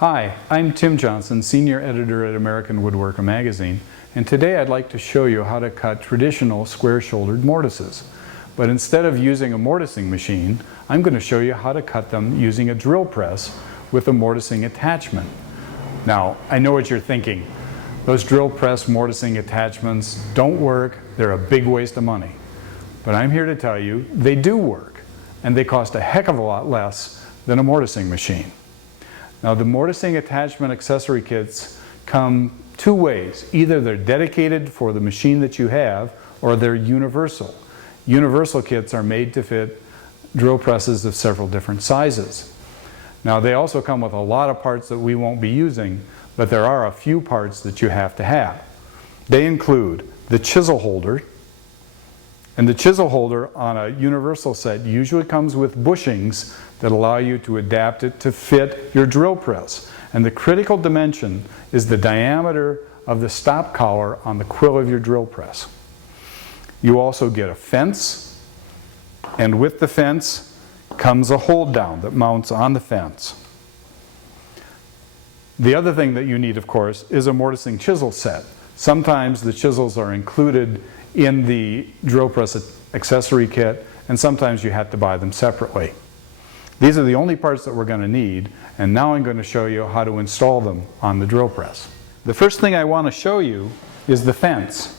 Hi, I'm Tim Johnson, Senior Editor at American Woodworker magazine, and today I'd like to show you how to cut traditional square-shouldered mortises. But instead of using a mortising machine, I'm going to show you how to cut them using a drill press with a mortising attachment. Now, I know what you're thinking. Those drill press mortising attachments don't work, they're a big waste of money. But I'm here to tell you they do work, and they cost a heck of a lot less than a mortising machine. Now, the mortising attachment accessory kits come two ways. Either they're dedicated for the machine that you have, or they're universal. Universal kits are made to fit drill presses of several different sizes. Now, they also come with a lot of parts that we won't be using, but there are a few parts that you have to have. They include the chisel holder, and the chisel holder on a universal set usually comes with bushings that allow you to adapt it to fit your drill press. And the critical dimension is the diameter of the stop collar on the quill of your drill press. You also get a fence, and with the fence comes a hold down that mounts on the fence. The other thing that you need, of course, is a mortising chisel set. Sometimes the chisels are included in the drill press accessory kit, and sometimes you have to buy them separately. These are the only parts that we're going to need, and now I'm going to show you how to install them on the drill press. The first thing I want to show you is the fence.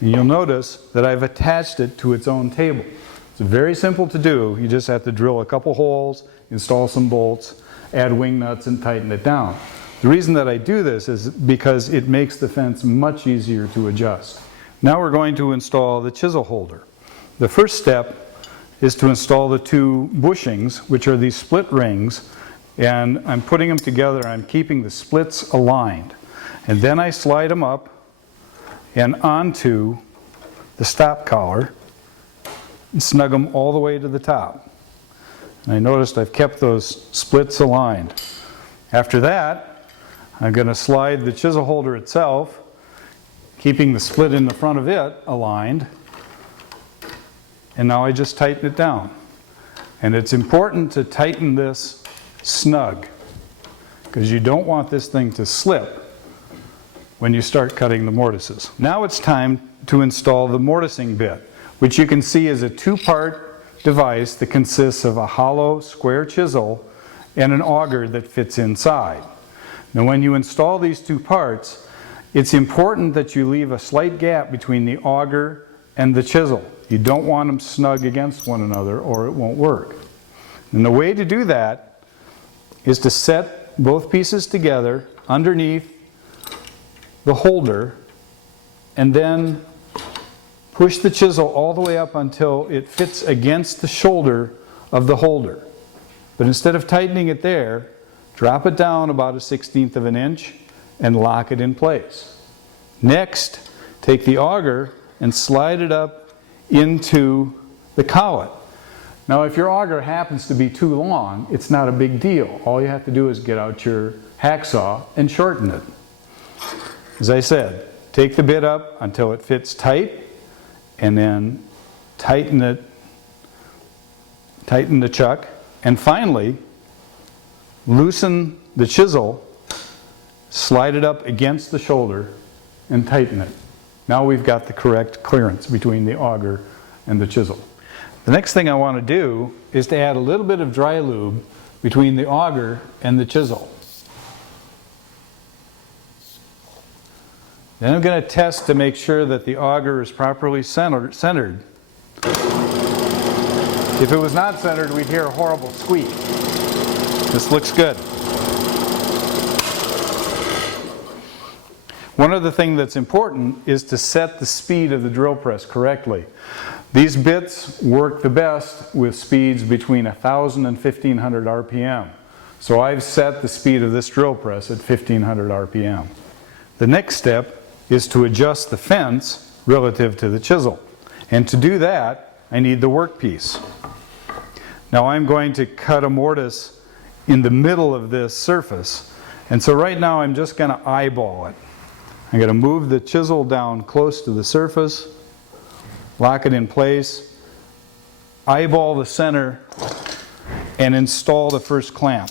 And you'll notice that I've attached it to its own table. It's very simple to do. You just have to drill a couple holes, install some bolts, add wing nuts, and tighten it down. The reason that I do this is because it makes the fence much easier to adjust. Now we're going to install the chisel holder. The first step is to install the two bushings, which are these split rings, and I'm putting them together. I'm keeping the splits aligned. And then I slide them up and onto the stop collar and snug them all the way to the top. And I noticed I've kept those splits aligned. After that, I'm going to slide the chisel holder itself, keeping the split in the front of it aligned, and now I just tighten it down. And it's important to tighten this snug, because you don't want this thing to slip when you start cutting the mortises. Now it's time to install the mortising bit, which you can see is a two-part device that consists of a hollow square chisel and an auger that fits inside. Now, when you install these two parts, it's important that you leave a slight gap between the auger and the chisel. You don't want them snug against one another or it won't work. And the way to do that is to set both pieces together underneath the holder and then push the chisel all the way up until it fits against the shoulder of the holder. But instead of tightening it there, drop it down about 1/16 of an inch and lock it in place. Next, take the auger and slide it up into the collet. Now, if your auger happens to be too long, it's not a big deal. All you have to do is get out your hacksaw and shorten it. As I said, take the bit up until it fits tight, and then tighten the chuck, and finally loosen the chisel, slide it up against the shoulder, and tighten it. Now we've got the correct clearance between the auger and the chisel. The next thing I want to do is to add a little bit of dry lube between the auger and the chisel. Then I'm going to test to make sure that the auger is properly centered. If it was not centered, we'd hear a horrible squeak. This looks good. One other thing that's important is to set the speed of the drill press correctly. These bits work the best with speeds between 1,000 and 1,500 RPM. So I've set the speed of this drill press at 1,500 RPM. The next step is to adjust the fence relative to the chisel. And to do that, I need the workpiece. Now I'm going to cut a mortise in the middle of this surface. And so right now I'm just going to eyeball it. I'm going to move the chisel down close to the surface, lock it in place, eyeball the center, and install the first clamp.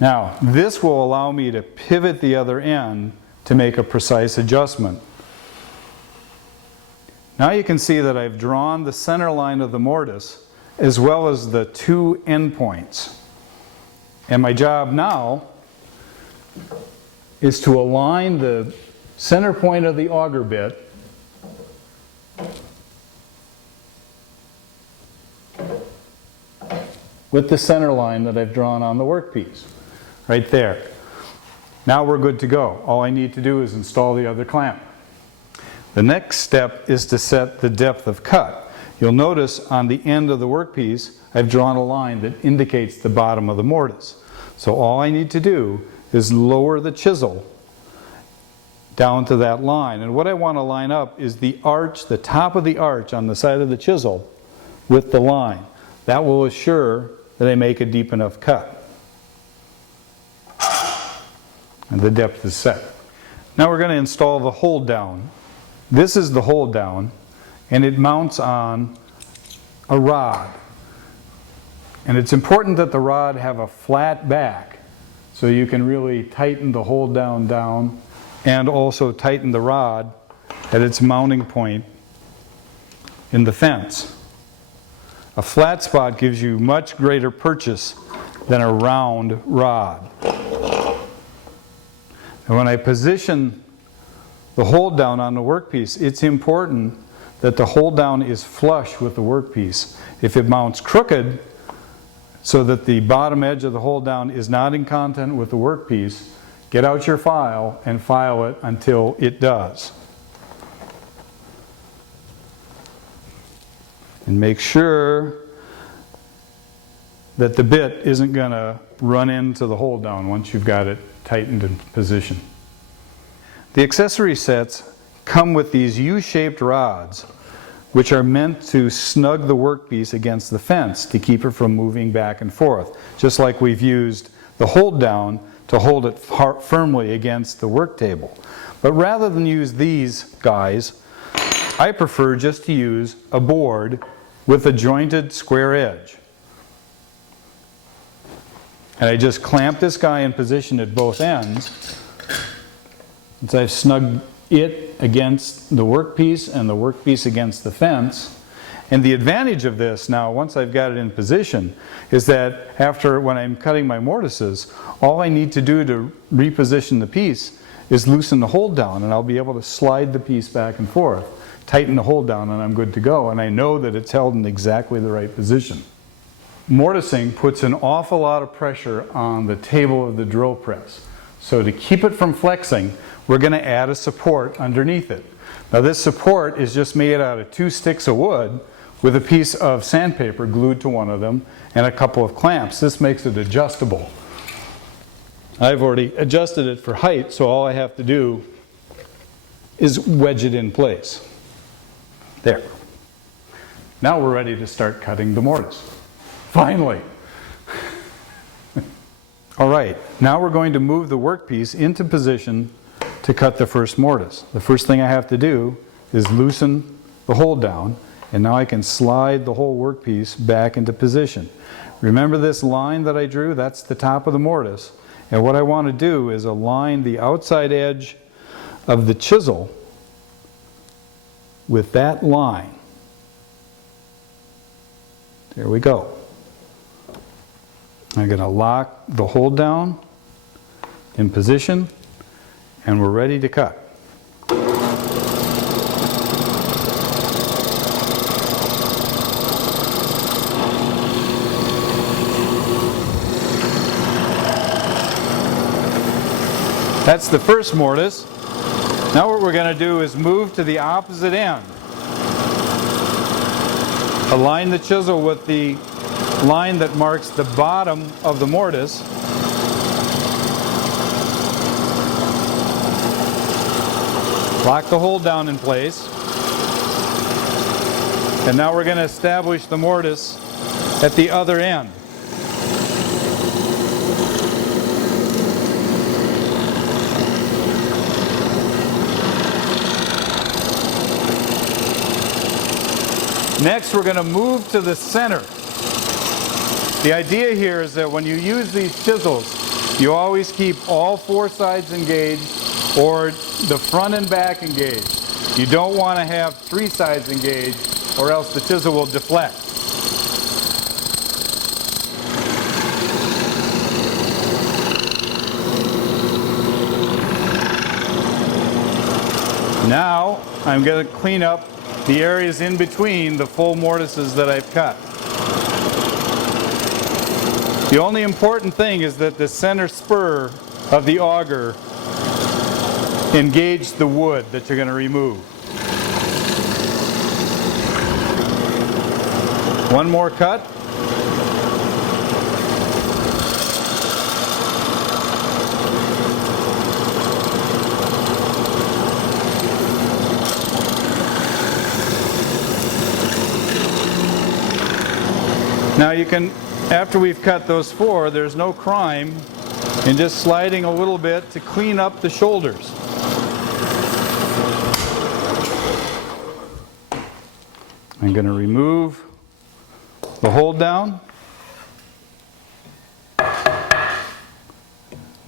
Now, this will allow me to pivot the other end to make a precise adjustment. Now you can see that I've drawn the center line of the mortise as well as the two endpoints. And my job now is to align the center point of the auger bit with the center line that I've drawn on the workpiece, right there. Now we're good to go. All I need to do is install the other clamp. The next step is to set the depth of cut. You'll notice on the end of the workpiece, I've drawn a line that indicates the bottom of the mortise. So all I need to do is lower the chisel down to that line. And what I want to line up is the arch, the top of the arch on the side of the chisel with the line. That will assure that I make a deep enough cut. And the depth is set. Now we're going to install the hold down. This is the hold down, and it mounts on a rod. And it's important that the rod have a flat back so you can really tighten the hold down and also tighten the rod at its mounting point in the fence. A flat spot gives you much greater purchase than a round rod. And when I position the hold down on the workpiece, it's important that the hold down is flush with the workpiece. If it mounts crooked, so that the bottom edge of the hold down is not in contact with the workpiece, get out your file and file it until it does. And make sure that the bit isn't going to run into the hold down once you've got it tightened in position. The accessory sets come with these U-shaped rods which are meant to snug the workpiece against the fence to keep it from moving back and forth, just like we've used the hold down to hold it firmly against the work table. But rather than use these guys, I prefer just to use a board with a jointed square edge. And I just clamp this guy in position at both ends. Once I've snugged it against the workpiece and the workpiece against the fence. And the advantage of this now, once I've got it in position, is that when I'm cutting my mortises, all I need to do to reposition the piece is loosen the hold down, and I'll be able to slide the piece back and forth, tighten the hold down, and I'm good to go. And I know that it's held in exactly the right position. Mortising puts an awful lot of pressure on the table of the drill press. So to keep it from flexing, we're going to add a support underneath it. Now this support is just made out of 2 sticks of wood with a piece of sandpaper glued to one of them and a couple of clamps. This makes it adjustable. I've already adjusted it for height, so all I have to do is wedge it in place. There. Now we're ready to start cutting the mortise. Finally! All right, now we're going to move the workpiece into position to cut the first mortise. The first thing I have to do is loosen the hold down, and now I can slide the whole workpiece back into position. Remember this line that I drew? That's the top of the mortise. And what I want to do is align the outside edge of the chisel with that line. There we go. I'm going to lock the hold down in position, and we're ready to cut. That's the first mortise. Now what we're going to do is move to the opposite end. Align the chisel with the line that marks the bottom of the mortise. Lock the hold down in place. And now we're going to establish the mortise at the other end. Next, we're going to move to the center. The idea here is that when you use these chisels, You always keep all 4 sides engaged or the front and back engaged. You don't want to have 3 sides engaged or else the chisel will deflect. Now I'm going to clean up the areas in between the full mortises that I've cut. The only important thing is that the center spur of the auger engage the wood that you're going to remove. One more cut. Now you can, after we've cut those 4, there's no crime in just sliding a little bit to clean up the shoulders. I'm going to remove the hold down.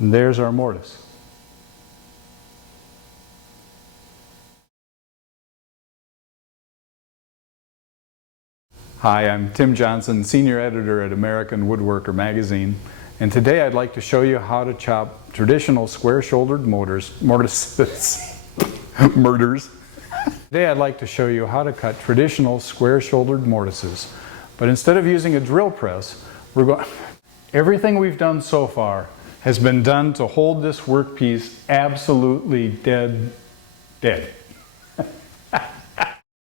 And there's our mortise. Hi, I'm Tim Johnson, Senior Editor at American Woodworker Magazine, and today I'd like to show you how to chop traditional square-shouldered mortises. Today I'd like to show you how to cut traditional square-shouldered mortises. But instead of using a drill press, everything we've done so far has been done to hold this workpiece absolutely dead.